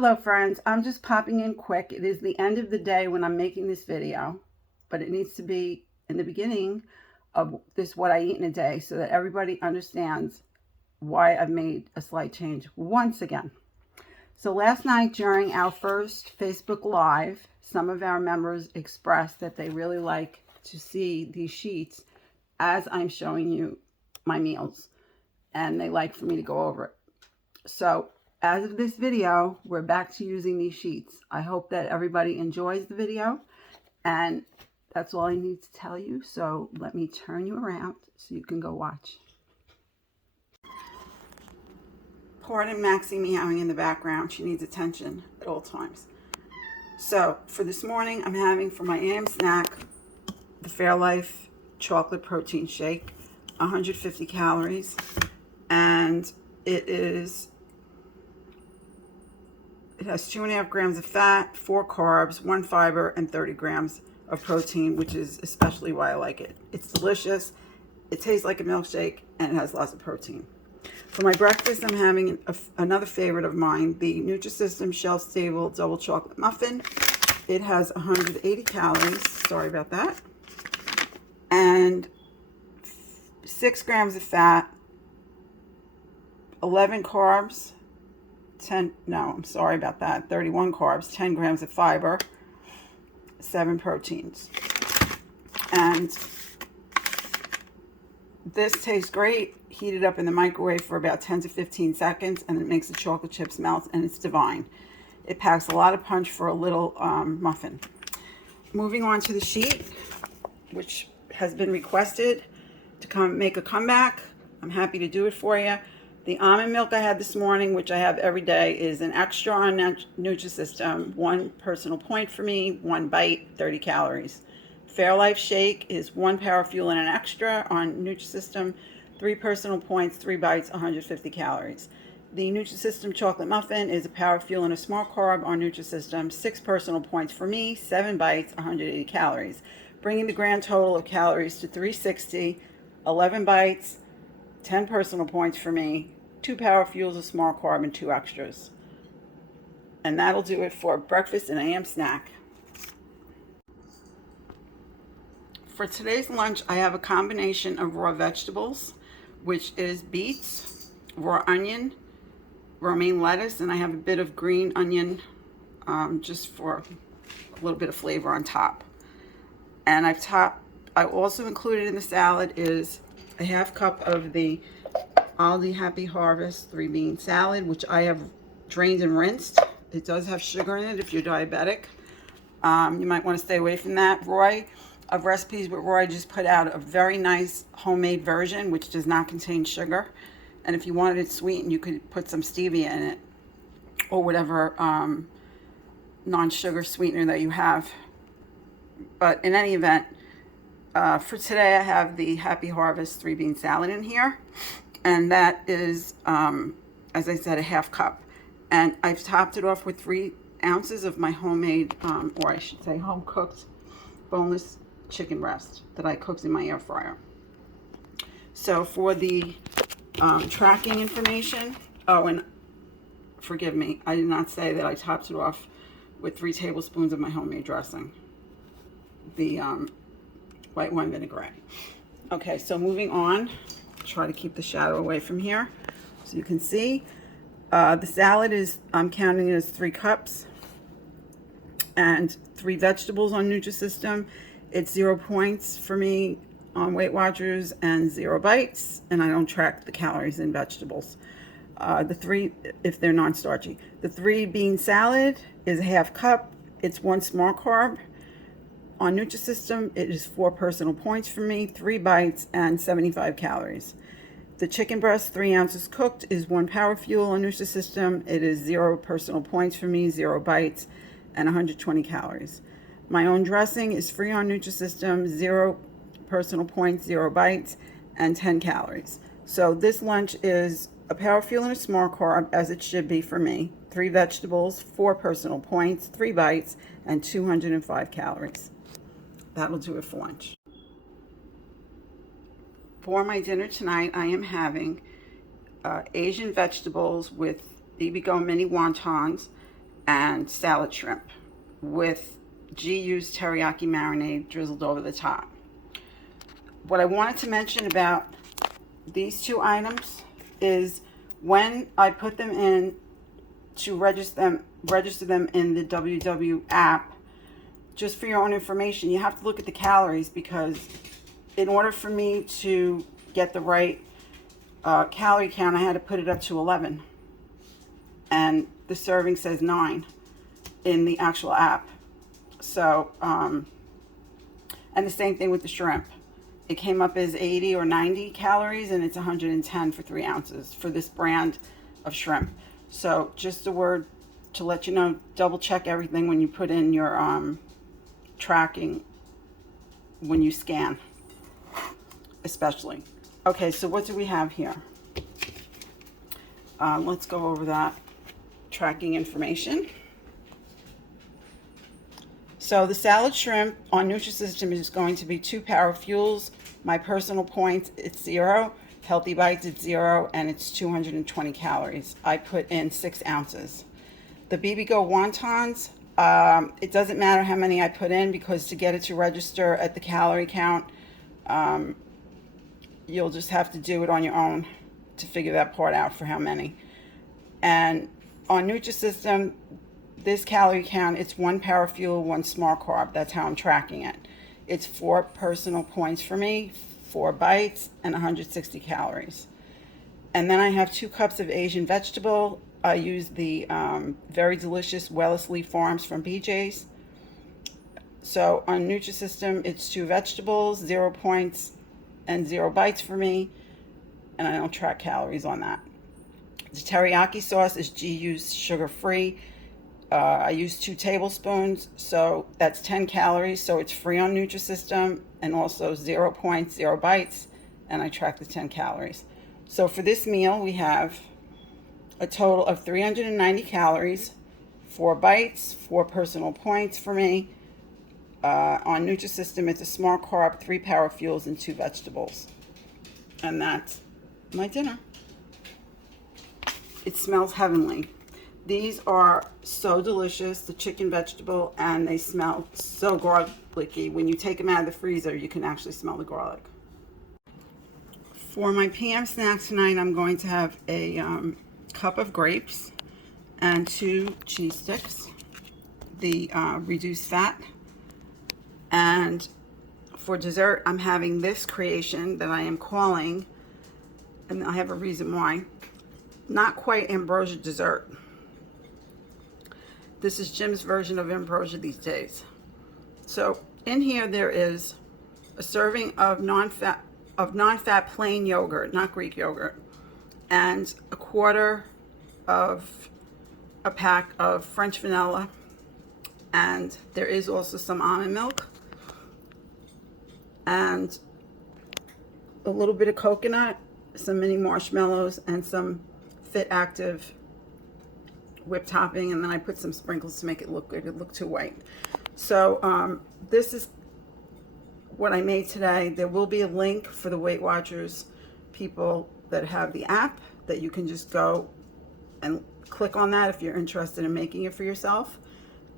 Hello friends, I'm just popping in quick. It is the end of the day when I'm making this video, but it needs to be in the beginning of this what I eat in a day so that everybody understands why I've made a slight change once again. So last night during our first Facebook Live, some of our members expressed that they really like to see these sheets as I'm showing you my meals, and they like for me to go over it. So as of this video, we're back to using these sheets. I hope that everybody enjoys the video, and that's all I need to tell you. So let me turn you around so you can go watch. Pardon Maxie meowing in the background. She needs attention at all times. So for this morning, I'm having for my AM snack the Fairlife chocolate protein shake, 150 calories, and it has 2.5 grams of fat, 4 carbs, 1 fiber, and 30 grams of protein, which is especially why I like it. It's delicious, it tastes like a milkshake, and it has lots of protein. For my breakfast, I'm having another favorite of mine, the Nutrisystem shelf-stable double chocolate muffin. It has 180 calories, sorry about that, and 6 grams of fat, 11 carbs, 31 carbs, 10 grams of fiber, 7 proteins. And this tastes great. Heat it up in the microwave for about 10 to 15 seconds, and it makes the chocolate chips melt, and it's divine. It packs a lot of punch for a little muffin. Moving on to the sheet, which has been requested to make a comeback. I'm happy to do it for you. The almond milk I had this morning, which I have every day, is an extra on Nutrisystem. 1 personal point for me, 1 bite, 30 calories. Fairlife shake is 1 power fuel and an extra on Nutrisystem. 3 personal points, 3 bites, 150 calories. The Nutrisystem chocolate muffin is a power fuel and a small carb on Nutrisystem. 6 personal points for me, 7 bites, 180 calories. Bringing the grand total of calories to 360, 11 bites, 10 personal points for me, 2 power fuels, a small carb, and 2 extras. And that'll do it for breakfast and AM snack. For today's lunch, I have a combination of raw vegetables, which is beets, raw onion, romaine lettuce, and I have a bit of green onion just for a little bit of flavor on top. And I also included in the salad is a half cup of the Aldi Happy Harvest 3-bean salad, which I have drained and rinsed. It does have sugar in it if you're diabetic. You might want to stay away from that. Roy of Recipes with Roy just put out a very nice homemade version, which does not contain sugar. And if you wanted it sweetened, you could put some stevia in it or whatever non-sugar sweetener that you have. But in any event, for today, I have the Happy Harvest 3-bean salad in here, and that is, as I said, a half cup. And I've topped it off with 3 ounces of my homemade, or I should say home-cooked boneless chicken breast that I cooked in my air fryer. So for the tracking information, oh, and forgive me, I did not say that I topped it off with 3 tablespoons of my homemade dressing, the white wine vinaigrette. Okay, so moving on, try to keep the shadow away from here so you can see. The salad is, I'm counting it as 3 cups and 3 vegetables on Nutrisystem. It's 0 points for me on Weight Watchers and 0 bites, and I don't track the calories in vegetables. The 3, if they're non-starchy. The 3-bean salad is a half cup. It's 1 small carb. On Nutrisystem, it is 4 personal points for me, 3 bites, and 75 calories. The chicken breast, 3 ounces cooked, is 1 power fuel on Nutrisystem. It is 0 personal points for me, 0 bites, and 120 calories. My own dressing is free on Nutrisystem, 0 personal points, 0 bites, and 10 calories. So this lunch is a power fuel and a small carb, as it should be for me. 3 vegetables, 4 personal points, 3 bites, and 205 calories. That'll do it for lunch. For my dinner tonight, I am having Asian vegetables with BB Go mini wontons and salad shrimp with G-Used teriyaki marinade drizzled over the top. What I wanted to mention about these two items is when I put them in to register them in the WW app, just for your own information, you have to look at the calories, because in order for me to get the right calorie count, I had to put it up to 11. And the serving says 9 in the actual app. So, and the same thing with the shrimp. It came up as 80 or 90 calories, and it's 110 for 3 ounces for this brand of shrimp. So just a word to let you know, double check everything when you put in your tracking when you scan, especially. Okay, so what do we have here? Let's go over that tracking information. So the salad shrimp on Nutrisystem is going to be 2 Power Fuels. My personal points, it's 0. Healthi Bites, it's 0, and it's 220 calories. I put in 6 ounces. The BB Go wontons, it doesn't matter how many I put in, because to get it to register at the calorie count, you'll just have to do it on your own to figure that part out for how many. And on Nutrisystem, this calorie count, it's 1 Power Fuel, 1 Smart Carb. That's how I'm tracking it. It's 4 personal points for me, 4 bites, and 160 calories. And then I have 2 cups of Asian vegetable. I use the very delicious Wellesley Farms from BJ's. So on Nutrisystem, it's 2 vegetables, 0 points, and 0 bites for me. And I don't track calories on that. The teriyaki sauce is G-Used sugar-free. I use 2 tablespoons, so that's 10 calories. So it's free on Nutrisystem, and also 0 points, 0 bites, and I track the 10 calories. So for this meal, we have a total of 390 calories, 4 bites, 4 personal points for me. On Nutrisystem, it's a Smart Carb, 3 Power Fuels, and 2 vegetables. And that's my dinner. It smells heavenly. These are so delicious, the chicken vegetable, and they smell so garlicky. When you take them out of the freezer, you can actually smell the garlic. For my PM snack tonight, I'm going to have a cup of grapes and 2 cheese sticks, the reduced fat. And for dessert, I'm having this creation that I am calling, and I have a reason why, Not Quite Ambrosia dessert. This is Jim's version of ambrosia these days. So in here there is a serving of non-fat plain yogurt, not Greek yogurt, and a quarter of a pack of French vanilla, and there is also some almond milk and a little bit of coconut, some mini marshmallows, and some Fit Active whipped topping, and then I put some sprinkles to make it look good. It looked too white. So this is what I made today. There will be a link for the Weight Watchers people that have the app that you can just go and click on that if you're interested in making it for yourself.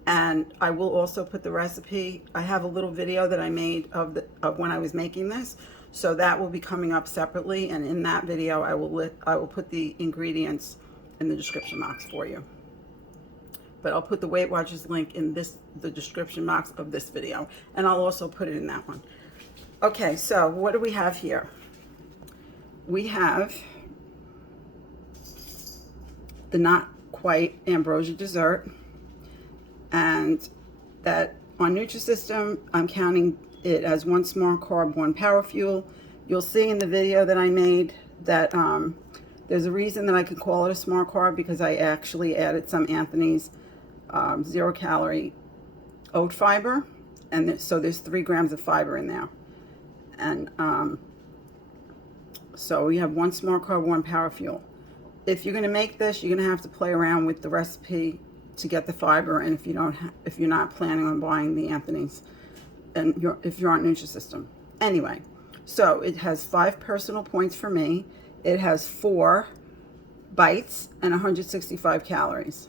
And I will also put the recipe. I have a little video that I made of when I was making this, so that will be coming up separately. And in that video, I will put the ingredients in the description box for you. But I'll put the Weight Watchers link in the description box of this video, and I'll also put it in that one. Okay, so what do we have here? We have the Not Quite Ambrosia dessert, and that on Nutrisystem, I'm counting it as 1 Smart Carb, 1 Power Fuel. You'll see in the video that I made that there's a reason that I could call it a Smart Carb, because I actually added some Anthony's 0 calorie oat fiber, and so there's 3 grams of fiber in there. And so we have 1 Smart Carb, 1 Power Fuel. If you're going to make this, you're going to have to play around with the recipe to get the fiber, and if you're not planning on buying the Anthony's, and if you're on Nutrisystem. Anyway, so it has 5 personal points for me. It has 4 bites and 165 calories.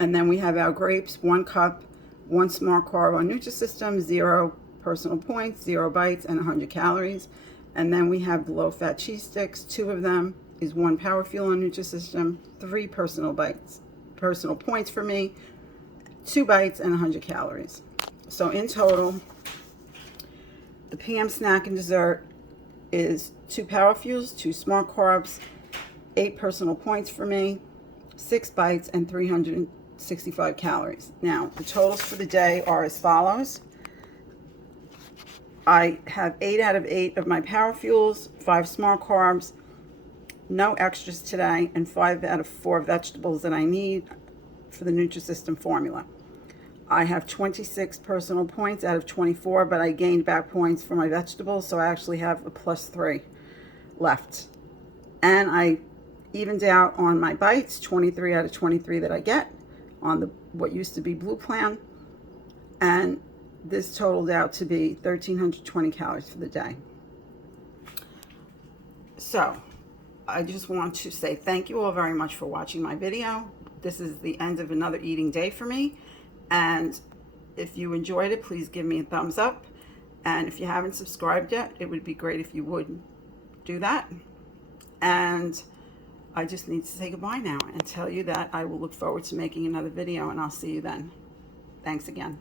And then we have our grapes, 1 cup, 1 smart carb on Nutrisystem, 0 personal points, 0 bites, and 100 calories. And then we have the low-fat cheese sticks. 2 of them is 1 power fuel on Nutrisystem, 3 personal points for me, 2 bites, and 100 calories. So in total, the PM snack and dessert is 2 power fuels, 2 smart carbs, 8 personal points for me, 6 bites, and 365 calories. Now, the totals for the day are as follows. I have 8 out of 8 of my power fuels, 5 smart carbs, no extras today, and 5 out of 4 vegetables that I need for the Nutrisystem formula. I have 26 personal points out of 24, but I gained back points for my vegetables, so I actually have a +3 left. And I evened out on my bites, 23 out of 23 that I get on the what used to be Blue Plan, and this totaled out to be 1,320 calories for the day. So I just want to say thank you all very much for watching my video. This is the end of another eating day for me, and if you enjoyed it, please give me a thumbs up, and if you haven't subscribed yet, it would be great if you would do that. And I just need to say goodbye now and tell you that I will look forward to making another video, and I'll see you then. Thanks again.